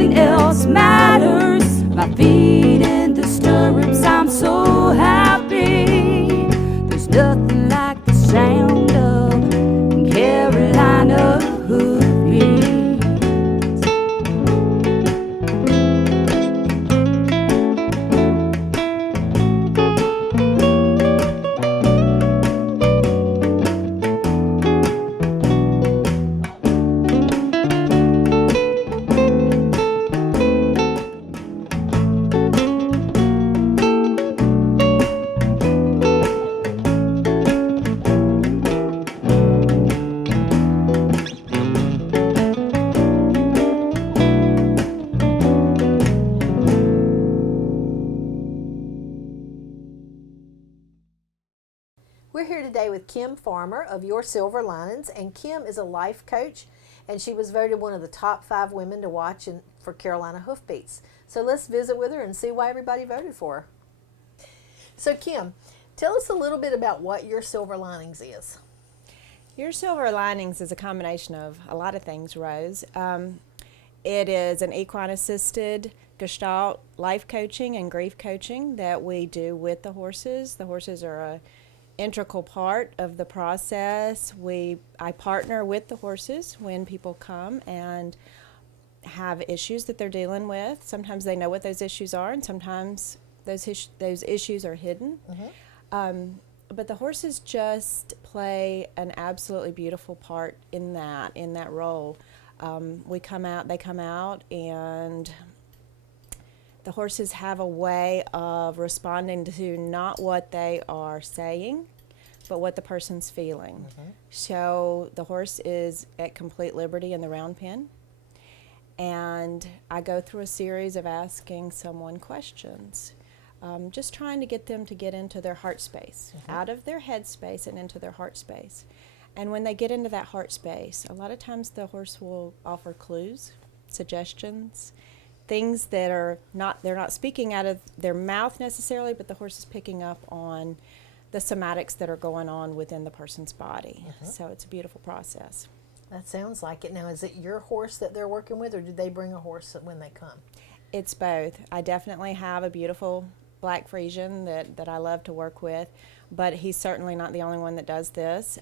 nothing else matters. My feet in the stirrups, I'm so happy. There's nothing like the sound of Carolina hoofbeats. We're here today with Kim Farmer of Your Silver Linings, and Kim is a life coach, and she was voted one of the top 5 women to watch for Carolina Hoofbeats. So let's visit with her and see why everybody voted for her. So Kim, tell us a little bit about what Your Silver Linings is. Your Silver Linings is a combination of a lot of things, Rose. It is an equine-assisted Gestalt life coaching and grief coaching that we do with the horses. The horses are a integral part of the process. I partner with the horses when people come and have issues that they're dealing with. Sometimes they know what those issues are, and sometimes those issues are hidden. But the horses just play an absolutely beautiful part in that role. They come out, and the horses have a way of responding to not what they are saying, but what the person's feeling. So the horse is at complete liberty in the round pen, and I go through a series of asking someone questions, just trying to get them to get into their heart space, out of their head space and into their heart space. And when they get into that heart space, a lot of times the horse will offer clues, suggestions, things that they're not speaking out of their mouth necessarily, but the horse is picking up on the somatics that are going on within the person's body. So it's a beautiful process. That sounds like it. Now, is it your horse that they're working with, or do they bring a horse when they come? It's both. I definitely have a beautiful black Friesian that I love to work with, but he's certainly not the only one that does this.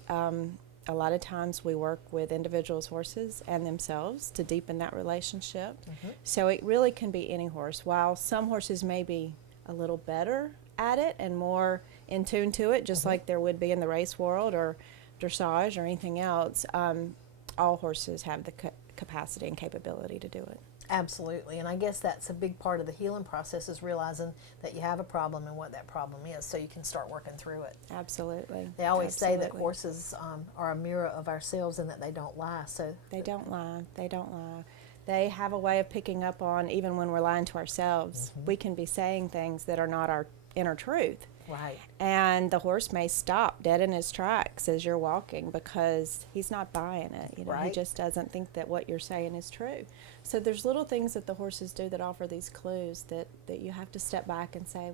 A lot of times we work with individuals' horses and themselves to deepen that relationship. So it really can be any horse. While some horses may be a little better at it and more in tune to it, just like there would be in the race world or dressage or anything else, all horses have the capacity and capability to do it. Absolutely, and I guess that's a big part of the healing process, is realizing that you have a problem and what that problem is, so you can start working through it. Absolutely. They always say that horses are a mirror of ourselves and that they don't lie. So they don't lie. They don't lie. They have a way of picking up on, even when we're lying to ourselves, we can be saying things that are not our inner truth. Right. And the horse may stop dead in his tracks as you're walking because he's not buying it. You know, right. He just doesn't think that what you're saying is true. So there's little things that the horses do that offer these clues that you have to step back and say,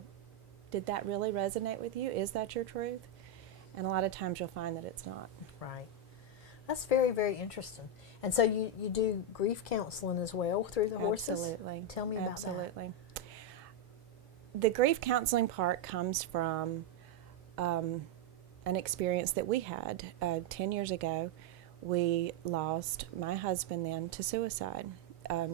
did that really resonate with you? Is that your truth? And a lot of times you'll find that it's not. Right. That's very, very interesting. And so you do grief counseling as well through the horses? Absolutely. Tell me about that. Absolutely. The grief counseling part comes from an experience that we had 10 years ago. We lost my husband then to suicide.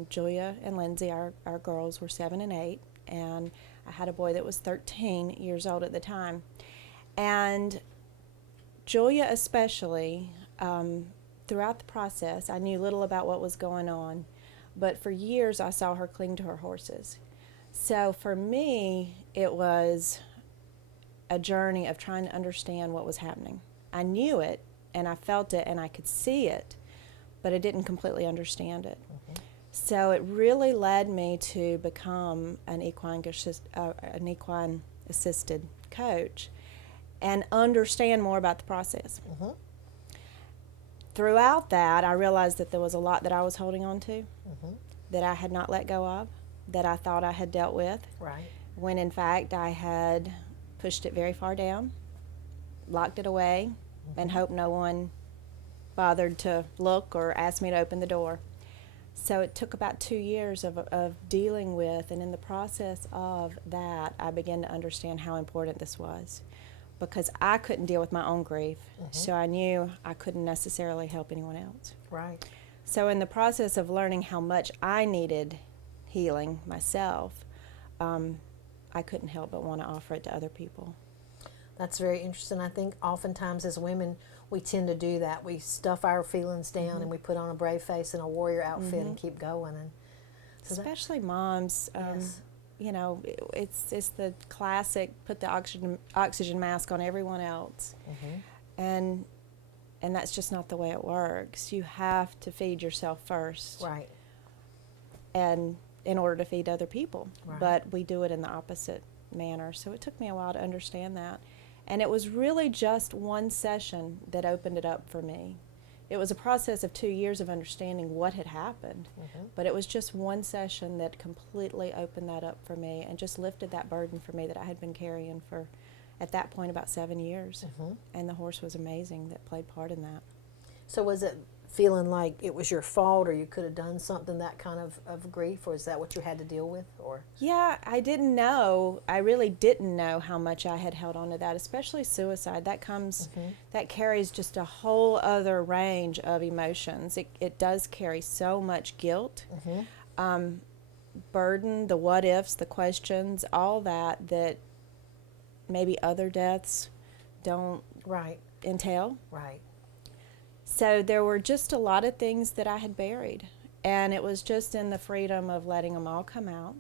Julia and Lindsay, our girls, were 7 and 8, and I had a boy that was 13 years old at the time. And Julia especially, throughout the process, I knew little about what was going on, but for years I saw her cling to her horses. So for me, it was a journey of trying to understand what was happening. I knew it, and I felt it, and I could see it, but I didn't completely understand it. So it really led me to become an equine-assisted coach and understand more about the process. Throughout that, I realized that there was a lot that I was holding on to, that I had not let go of, that I thought I had dealt with, when in fact I had pushed it very far down, locked it away, and hoped no one bothered to look or ask me to open the door. So it took about 2 years of dealing with, and in the process of that, I began to understand how important this was, because I couldn't deal with my own grief, so I knew I couldn't necessarily help anyone else. Right. So in the process of learning how much I needed healing myself, I couldn't help but want to offer it to other people. That's very interesting. I think oftentimes as women, we tend to do that. We stuff our feelings down and we put on a brave face and a warrior outfit and keep going. And so especially moms, yes. you know, it's the classic put the oxygen mask on everyone else, and that's just not the way it works. You have to feed yourself first, Right. and in order to feed other people. Right. But we do it in the opposite manner. So it took me a while to understand that. And it was really just one session that opened it up for me. It was a process of 2 years of understanding what had happened, but it was just one session that completely opened that up for me and just lifted that burden for me that I had been carrying for, at that point, about 7 years. And the horse was amazing that played part in that. So was it feeling like it was your fault, or you could have done something, that kind of grief, or is that what you had to deal with? Or Yeah, I didn't know. I really didn't know how much I had held on to that, especially suicide. That comes, that carries just a whole other range of emotions. It does carry so much guilt, burden, the what ifs, the questions, all that maybe other deaths don't right, entail. right, So there were just a lot of things that I had buried, and it was just in the freedom of letting them all come out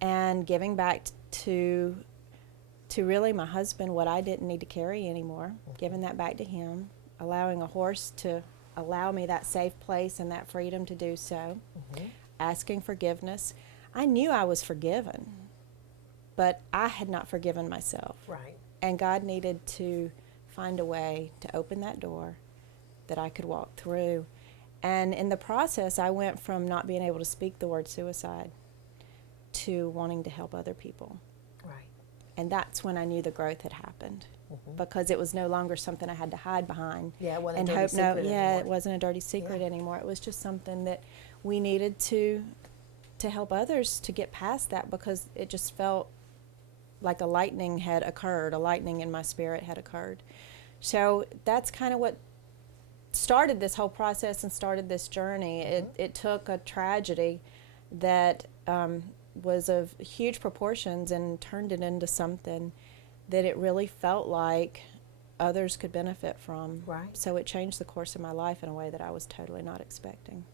and giving back to really my husband what I didn't need to carry anymore, giving that back to him, allowing a horse to allow me that safe place and that freedom to do so, asking forgiveness. I knew I was forgiven, but I had not forgiven myself. right. And God needed to find a way to open that door that I could walk through. And in the process, I went from not being able to speak the word suicide to wanting to help other people. Right. And that's when I knew the growth had happened, because it was no longer something I had to hide behind. Yeah, it wasn't and a dirty hope secret yeah, anymore. it wasn't a dirty secret anymore. It was just something that we needed to help others to get past that, because it just felt like a lightning had occurred, a lightning in my spirit had occurred. So that's kind of what started this whole process and started this journey. It took a tragedy that was of huge proportions and turned it into something that it really felt like others could benefit from. Right. So it changed the course of my life in a way that I was totally not expecting.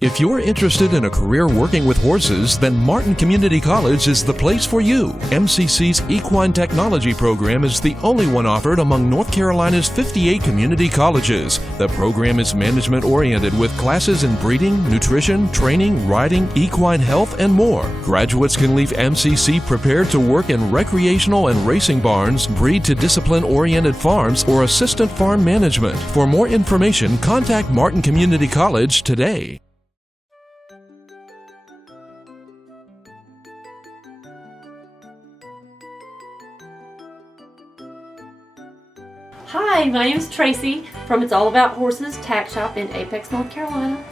If you're interested in a career working with horses, then Martin Community College is the place for you. MCC's Equine Technology program is the only one offered among North Carolina's 58 community colleges. The program is management-oriented with classes in breeding, nutrition, training, riding, equine health, and more. Graduates can leave MCC prepared to work in recreational and racing barns, breed to discipline-oriented farms, or assistant farm management. For more information, contact Martin Community College today. Hi, my name is Tracy from It's All About Horses Tack Shop in Apex, North Carolina,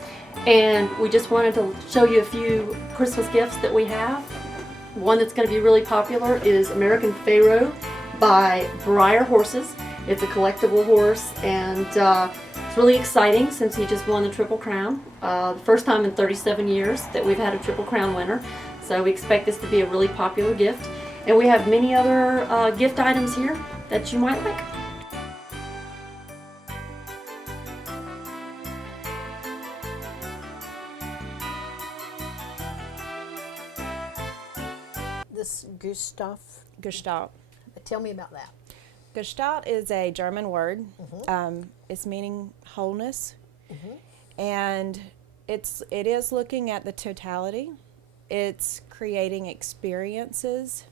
and we just wanted to show you a few Christmas gifts that we have. One that's going to be really popular is American Pharaoh by Breyer Horses. It's a collectible horse, and it's really exciting since he just won the Triple Crown. The first time in 37 years that we've had a Triple Crown winner, so we expect this to be a really popular gift. And we have many other gift items here that you might like. This Gustav, Gestalt. tell me about that. Gestalt is a German word. It's meaning wholeness, and it is looking at the totality. It's creating experiences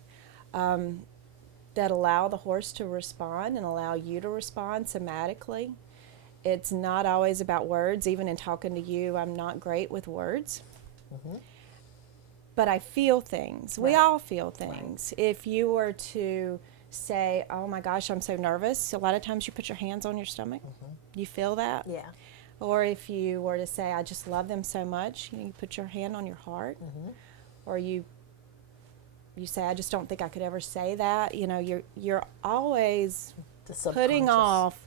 that allow the horse to respond and allow you to respond somatically. It's not always about words. Even in talking to you, I'm not great with words. But I feel things. We all feel things. If you were to say, oh my gosh, I'm so nervous, a lot of times you put your hands on your stomach. You feel that? Yeah. Or if you were to say, I just love them so much, you put your hand on your heart. Or you say, I just don't think I could ever say that. You're always The putting subconscious. off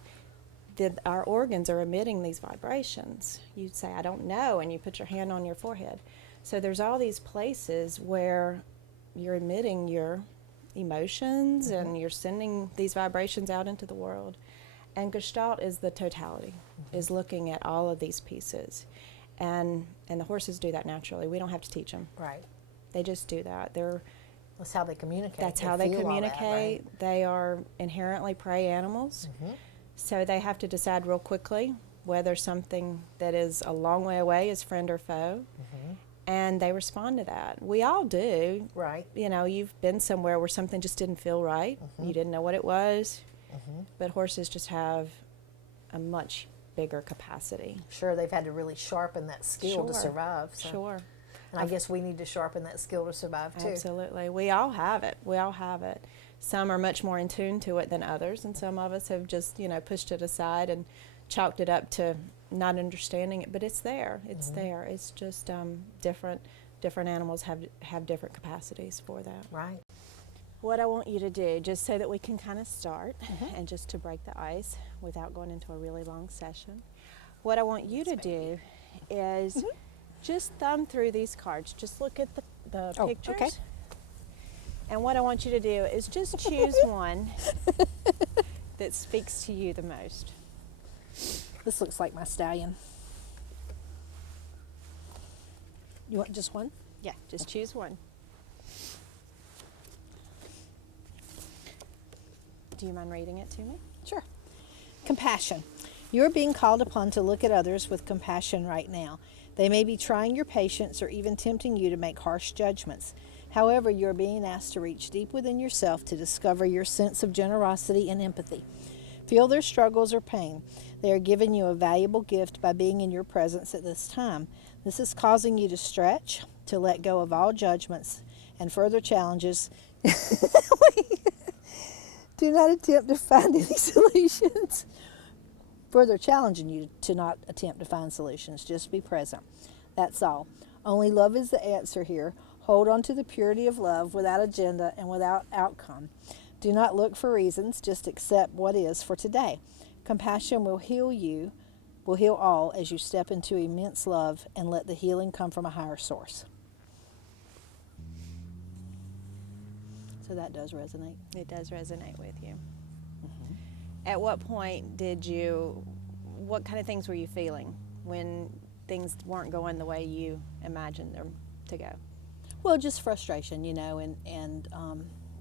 that our organs are emitting these vibrations. You'd say, I don't know, and you put your hand on your forehead. So there's all these places where you're emitting your emotions and you're sending these vibrations out into the world. And Gestalt is the totality, is looking at all of these pieces. And the horses do that naturally. We don't have to teach them. Right. They just do that. That's how they communicate. That's how they feel all that, communicate. right? They are inherently prey animals. So they have to decide real quickly whether something that is a long way away is friend or foe. And they respond to that. We all do. Right. You've been somewhere where something just didn't feel right. You didn't know what it was. But horses just have a much bigger capacity. Sure, they've had to really sharpen that skill to Sure. survive. So. Sure. And I guess we need to sharpen that skill to survive too. Absolutely. We all have it. We all have it. Some are much more in tune to it than others, and some of us have just, pushed it aside and chalked it up to not understanding it. But it's there. It's there. It's just different animals have different capacities for that. Right. What I want you to do, just so that we can kind of start, and just to break the ice without going into a really long session, what I want you to do is just thumb through these cards. Just look at the pictures. Okay. And what I want you to do is just choose one that speaks to you the most. This looks like my stallion. You want just one? Yeah, just choose one. Do you mind reading it to me? Sure. Compassion. You are being called upon to look at others with compassion right now. They may be trying your patience or even tempting you to make harsh judgments. However, you are being asked to reach deep within yourself to discover your sense of generosity and empathy. Feel their struggles or pain. They are giving you a valuable gift by being in your presence at this time. This is causing you to stretch, to let go of all judgments and further challenges. Do not attempt to find any solutions. Further challenging you to not attempt to find solutions. Just be present. That's all. Only love is the answer here. Hold on to the purity of love without agenda and without outcome. Do not look for reasons. Just accept what is for today. Compassion will heal you, will heal all as you step into immense love and let the healing come from a higher source. So that does resonate. It does resonate with you. At what point what kind of things were you feeling when things weren't going the way you imagined them to go? Well, just frustration, and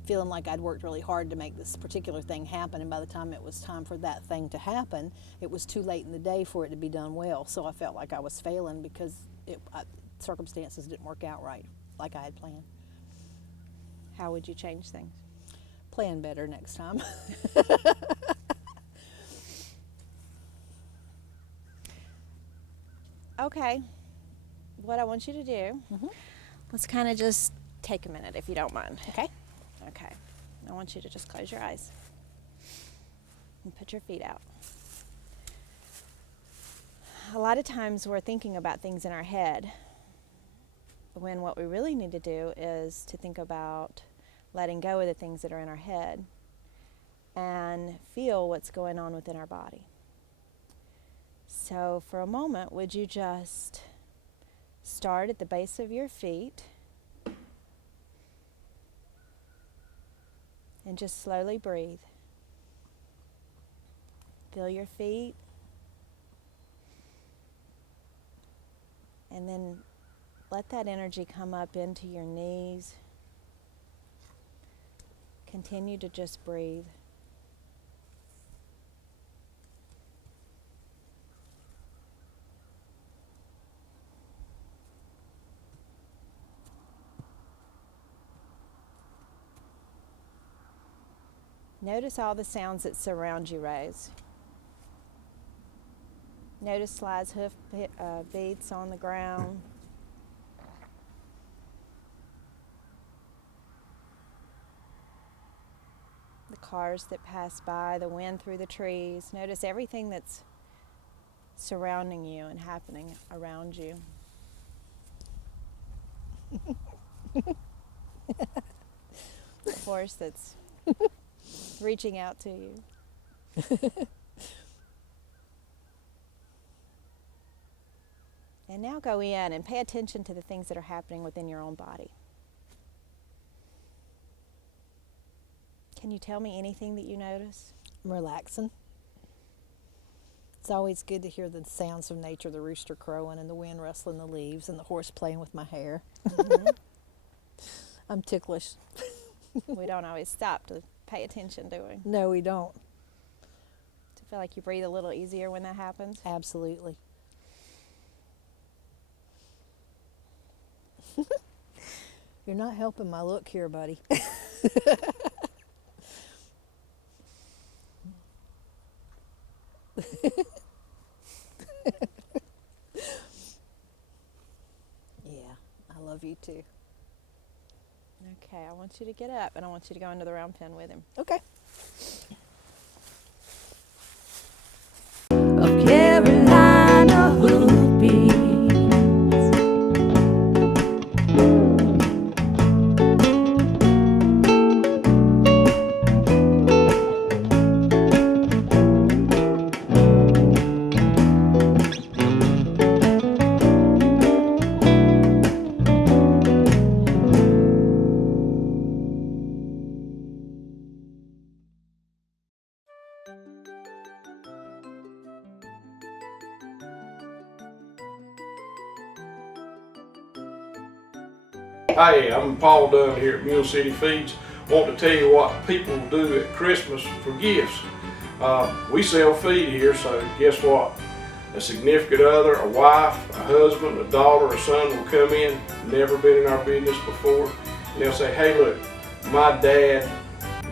feeling like I'd worked really hard to make this particular thing happen, and by the time it was time for that thing to happen, it was too late in the day for it to be done well. So I felt like I was failing because circumstances didn't work out right like I had planned. How would you change things? Plan better next time. Okay. What I want you to do, let's kind of just take a minute if you don't mind. Okay. Okay. I want you to just close your eyes and put your feet out. A lot of times we're thinking about things in our head when what we really need to do is to think about letting go of the things that are in our head and feel what's going on within our body. So for a moment, would you just start at the base of your feet and just slowly breathe. Feel your feet, and then let that energy come up into your knees. Continue to just breathe. Notice all the sounds that surround you, Rose. Notice Sly's hoof beats on the ground. The cars that pass by, the wind through the trees. Notice everything that's surrounding you and happening around you. The horse that's reaching out to you. And now go in and pay attention to the things that are happening within your own body. Can you tell me anything that you notice? I'm relaxing. It's always good to hear the sounds of nature, the rooster crowing and the wind rustling the leaves and the horse playing with my hair. Mm-hmm. I'm ticklish. We don't always stop to pay attention, do we? No, we don't. Do you feel like you breathe a little easier when that happens? Absolutely. You're not helping my look here, buddy. Yeah, I love you too. Okay, I want you to get up and I want you to go into the round pen with him. Okay. Of Carolina hoofbeats. Hey, I'm Paul Dunn here at Mule City Feeds. Want to tell you what people do at Christmas for gifts. We sell feed here, so guess what? A significant other, a wife, a husband, a daughter, a son will come in, never been in our business before, and they'll say, hey look, my dad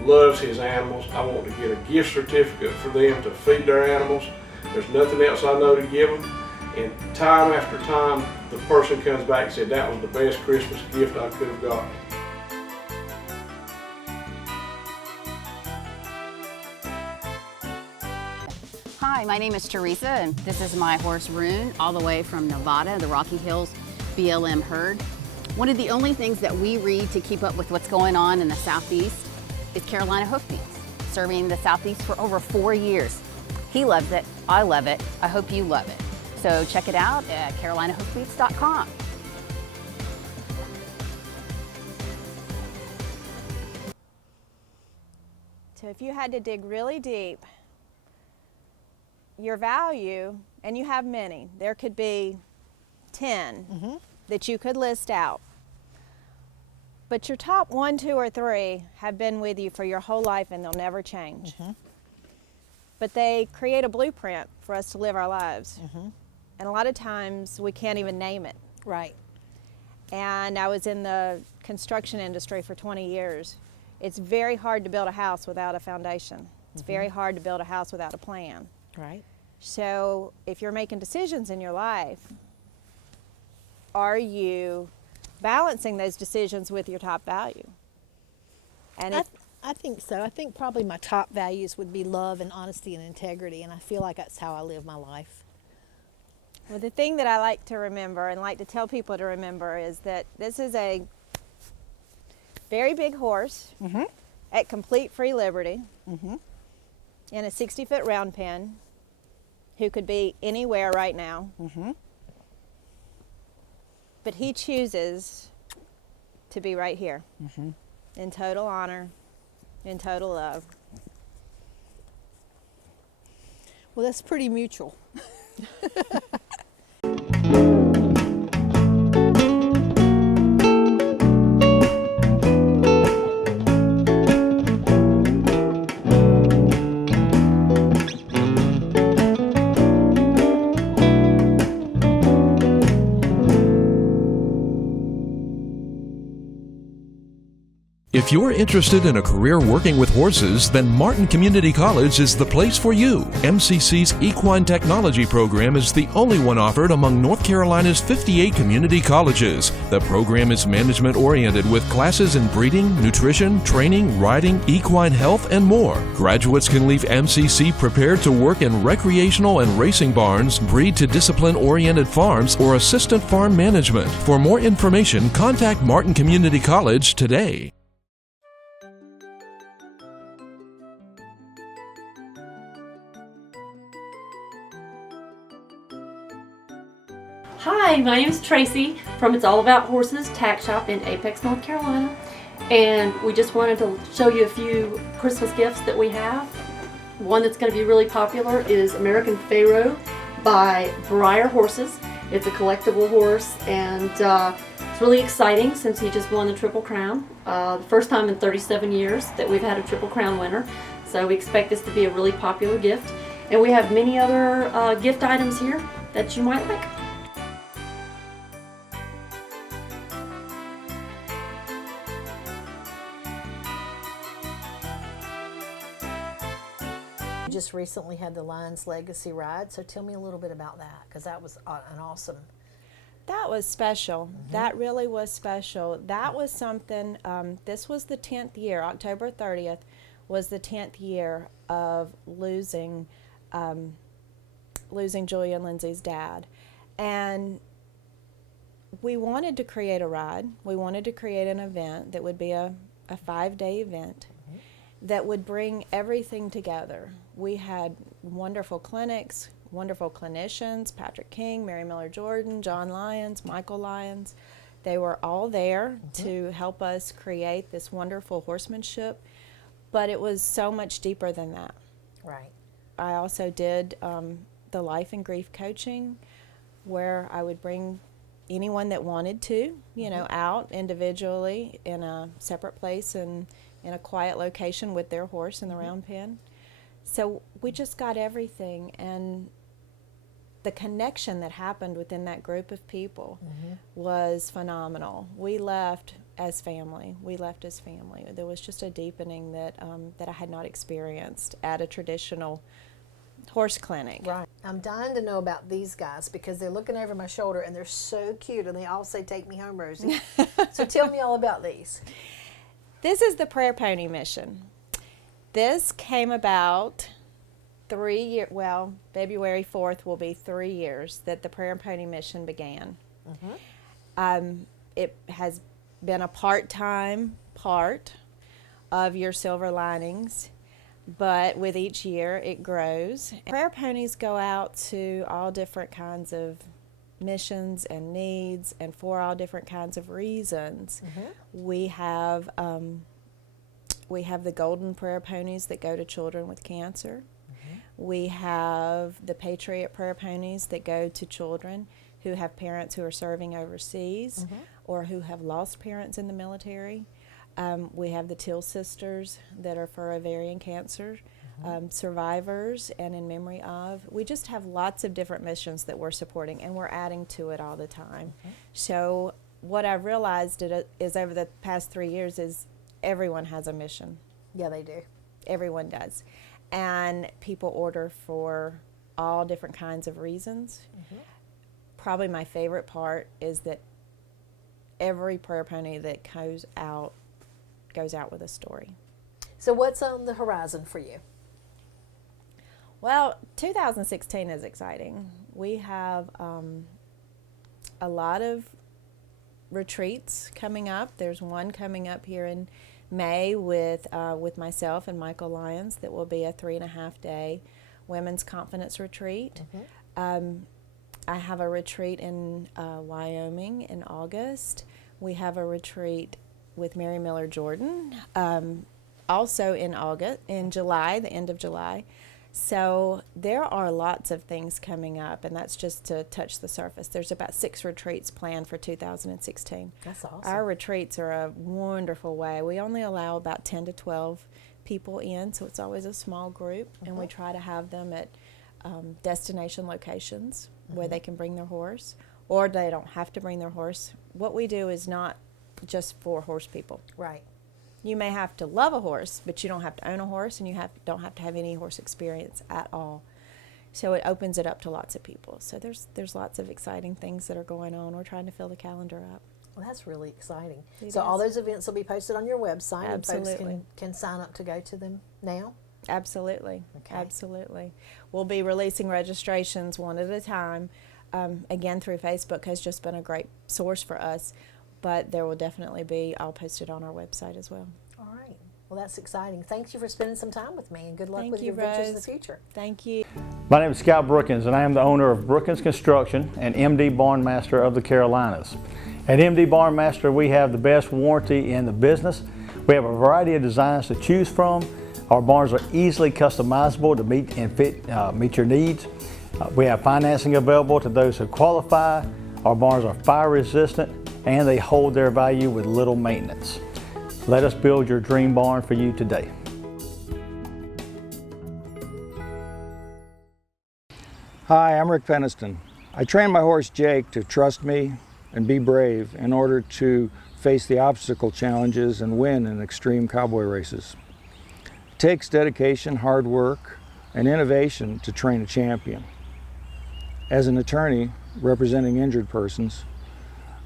loves his animals. I want to get a gift certificate for them to feed their animals. There's nothing else I know to give them. And time after time, the person comes back and said, that was the best Christmas gift I could have got. Hi, my name is Teresa, and this is my horse Rune, all the way from Nevada, the Rocky Hills BLM herd. One of the only things that we read to keep up with what's going on in the Southeast is Carolina Hoofbeats, serving the Southeast for over 4 years. He loves it, I love it, I hope you love it. So check it out at carolinahoofbeats.com. So if you had to dig really deep, your value, and you have many, there could be 10 that you could list out. But your top 1, 2, or 3 have been with you for your whole life and they'll never change. But they create a blueprint for us to live our lives. And a lot of times we can't even name it. Right. And I was in the construction industry for 20 years. It's very hard to build a house without a foundation. It's very hard to build a house without a plan. Right. So if you're making decisions in your life, are you balancing those decisions with your top value? And if, I think so. I think probably my top values would be love and honesty and integrity, and I feel like that's how I live my life. well, the thing that I like to remember and like to tell people to remember is that this is a very big horse at complete free liberty in a 60-foot round pen who could be anywhere right now. But he chooses to be right here in total honor, in total love. Well, that's pretty mutual. If you're interested in a career working with horses, then Martin Community College is the place for you. MCC's Equine Technology program is the only one offered among North Carolina's 58 community colleges. The program is management-oriented with classes in breeding, nutrition, training, riding, equine health, and more. Graduates can leave MCC prepared to work in recreational and racing barns, breed to discipline-oriented farms, or assistant farm management. For more information, contact Martin Community College today. Hi, my name is Tracy from It's All About Horses Tack Shop in Apex, North Carolina, and we just wanted to show you a few Christmas gifts that we have. One that's going to be really popular is American Pharaoh by Breyer Horses. It's a collectible horse, and it's really exciting since he just won the Triple Crown. The first time in 37 years that we've had a Triple Crown winner, so we expect this to be a really popular gift. And we have many other gift items here that you might like. Just recently had the Lions Legacy ride, so tell me a little bit about that, because that was an awesome. That was special. That really was special. That was something, this was the 10th year, October 30th was the 10th year of losing Julia and Lindsay's dad. And we wanted to create a ride. We wanted to create an event that would be a 5-day event that would bring everything together. We had wonderful clinics, wonderful clinicians, Patrick King, Mary Miller Jordan, John Lyons, Michael Lyons. They were all there to help us create this wonderful horsemanship, but it was so much deeper than that. Right. I also did the life and grief coaching, where I would bring anyone that wanted to, you know, out individually in a separate place and in a quiet location with their horse in the round pen. So we just got everything, and the connection that happened within that group of people was phenomenal. We left as family. There was just a deepening that that I had not experienced at a traditional horse clinic. Right. I'm dying to know about these guys, because they're looking over my shoulder and they're so cute, and they all say, "Take me home, Rosie." So tell me all about these. This is the Prayer Pony Mission. This came about 3 years, well, February 4th will be 3 years that the Prayer Pony Mission began. It has been a part-time part of your Silver Linings, but with each year it grows. Prayer ponies go out to all different kinds of missions and needs, and for all different kinds of reasons. We have the Golden Prayer Ponies that go to children with cancer. We have the Patriot Prayer Ponies that go to children who have parents who are serving overseas or who have lost parents in the military. We have the Till Sisters that are for ovarian cancer survivors and in memory of. We just have lots of different missions that we're supporting, and we're adding to it all the time. So what I've realized is over the past 3 years is everyone has a mission. Yeah, they do. Everyone does. And people order for all different kinds of reasons. Probably my favorite part is that every prayer pony that goes out with a story. So what's on the horizon for you? Well, 2016 is exciting. We have a lot of retreats coming up. There's one coming up here in May with myself and Michael Lyons that will be a 3.5-day women's confidence retreat. I have a retreat in Wyoming in August. We have a retreat with Mary Miller Jordan also in July, the end of July. So there are lots of things coming up, and that's just to touch the surface. There's about 6 retreats planned for 2016. That's awesome. Our retreats are a wonderful way. We only allow about 10 to 12 people in, so it's always a small group, and we try to have them at destination locations where they can bring their horse, or they don't have to bring their horse. What we do is not just for horse people. Right. You may have to love a horse, but you don't have to own a horse, and you don't have to have any horse experience at all. So it opens it up to lots of people. So there's lots of exciting things that are going on. We're trying to fill the calendar up. Well, that's really exciting. It So all is. those events will be posted on your website, and folks Absolutely. can sign up to go to them now. Absolutely. Okay. Absolutely. We'll be releasing registrations one at a time. Again, through Facebook has just been a great source for us, but there will definitely be, I'll post it on our website as well. All right. Well, that's exciting. Thank you for spending some time with me, and good luck Thank with you, your ventures in the Rose. future. Thank you. My name is Scott Brookins, and I am the owner of Brookins Construction and MD Barn Master of the Carolinas. At MD Barn Master, we have the best warranty in the business. We have a variety of designs to choose from. Our barns are easily customizable to meet your needs. We have financing available to those who qualify. Our barns are fire resistant, and they hold their value with little maintenance. Let us build your dream barn for you today. Hi, I'm Rick Peniston. I train my horse Jake to trust me and be brave in order to face the obstacle challenges and win in extreme cowboy races. It takes dedication, hard work, and innovation to train a champion. As an attorney representing injured persons,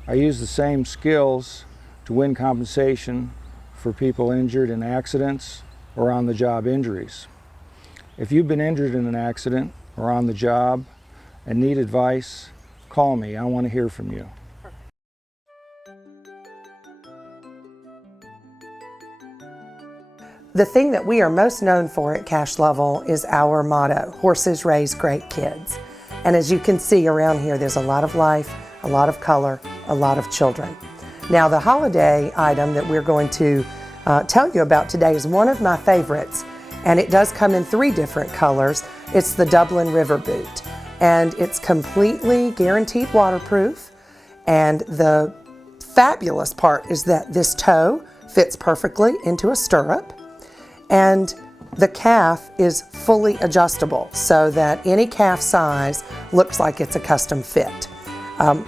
I use the same skills to win compensation for people injured in accidents or on-the-job injuries. If you've been injured in an accident or on the job and need advice, call me. I want to hear from you. The thing that we are most known for at Cash Level is our motto, horses raise great kids. And as you can see around here, there's a lot of life, a lot of color, a lot of children. Now the holiday item that we're going to tell you about today is one of my favorites, and it does come in 3 different colors. It's the Dublin River Boot, and it's completely guaranteed waterproof, and the fabulous part is that this toe fits perfectly into a stirrup, and the calf is fully adjustable so that any calf size looks like it's a custom fit.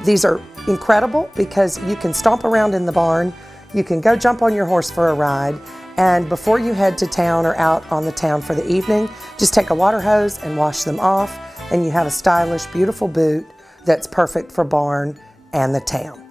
These are incredible because you can stomp around in the barn, you can go jump on your horse for a ride, and before you head to town or out on the town for the evening, just take a water hose and wash them off, and you have a stylish, beautiful boot that's perfect for barn and the town.